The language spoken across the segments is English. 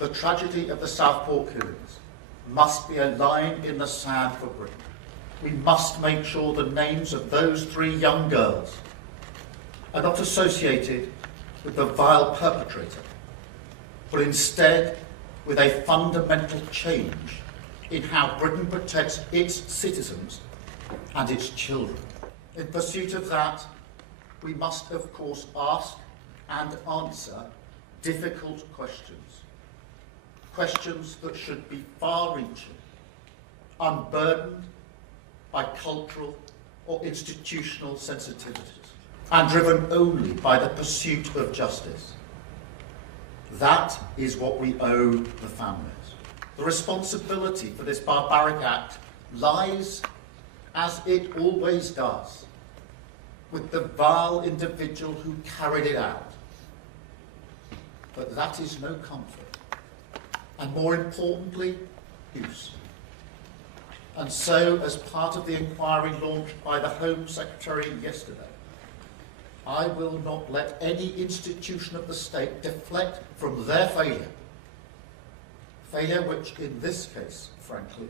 The tragedy of the Southport killings must be a line in the sand for Britain. We must make sure the names of those 3 young girls are not associated with the vile perpetrator, but instead with a fundamental change in how Britain protects its citizens and its children. In pursuit of that, we must, of course, ask and answer difficult questions. Questions that should be far-reaching, unburdened by cultural or institutional sensitivities, and driven only by the pursuit of justice. That is what we owe the families. The responsibility for this barbaric act lies, as it always does, with the vile individual who carried it out. But that is no comfort, and more importantly, use. And so, as part of the inquiry launched by the Home Secretary yesterday, I will not let any institution of the state deflect from their failure. Failure which, in this case, frankly,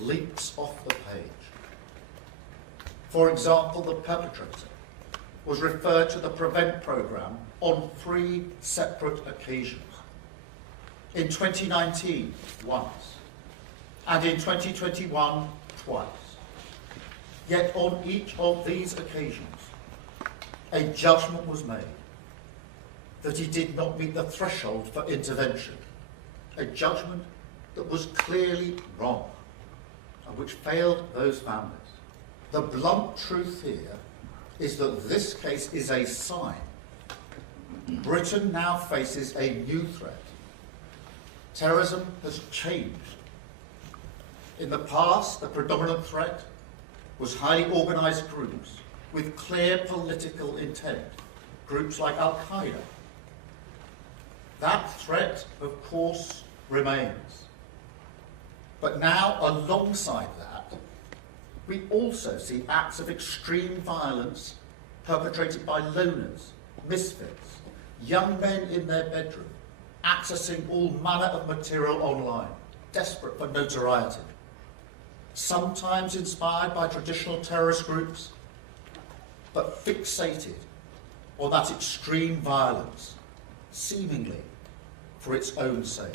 leaps off the page. For example, the perpetrator was referred to the PREVENT programme on 3 separate occasions. In 2019, once, and in 2021, twice. Yet on each of these occasions, a judgment was made that he did not meet the threshold for intervention, a judgment that was clearly wrong and which failed those families. The blunt truth here is that this case is a sign. Britain now faces a new threat. Terrorism has changed. In the past, the predominant threat was highly organised groups with clear political intent, groups like Al-Qaeda. That threat, of course, remains. But now, alongside that, we also see acts of extreme violence perpetrated by loners, misfits, young men in their bedroom, accessing all manner of material online, desperate for notoriety. Sometimes inspired by traditional terrorist groups, but fixated on that extreme violence, seemingly for its own sake.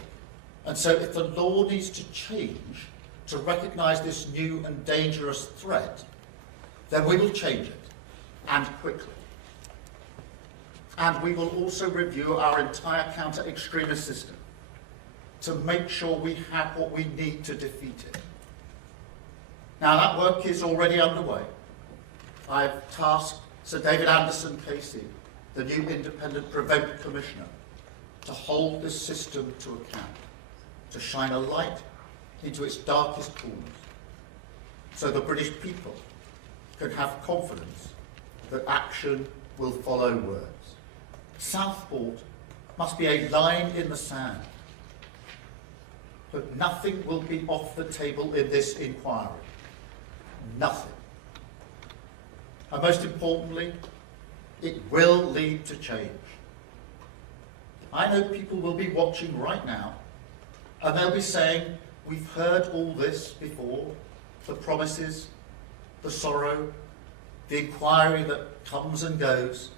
And so if the law needs to change to recognise this new and dangerous threat, then we will change it, and quickly. And we will also review our entire counter-extremist system to make sure we have what we need to defeat it. Now, that work is already underway. I've tasked Sir David Anderson KC, the new independent PREVENT Commissioner, to hold this system to account, to shine a light into its darkest corners, so the British people can have confidence that action will follow words. Southport must be a line in the sand, but nothing will be off the table in this inquiry. Nothing. And most importantly, it will lead to change. I know people will be watching right now, and they'll be saying, we've heard all this before, the promises, the sorrow, the inquiry that comes and goes,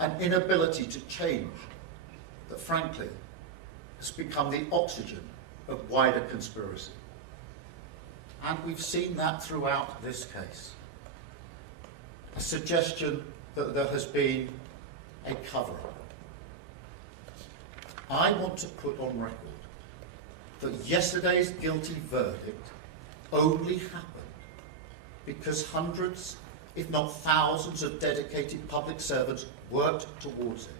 an inability to change that, frankly, has become the oxygen of wider conspiracy. And we've seen that throughout this case. A suggestion that there has been a cover-up. I want to put on record that yesterday's guilty verdict only happened because hundreds, if not thousands, of dedicated public servants worked towards it.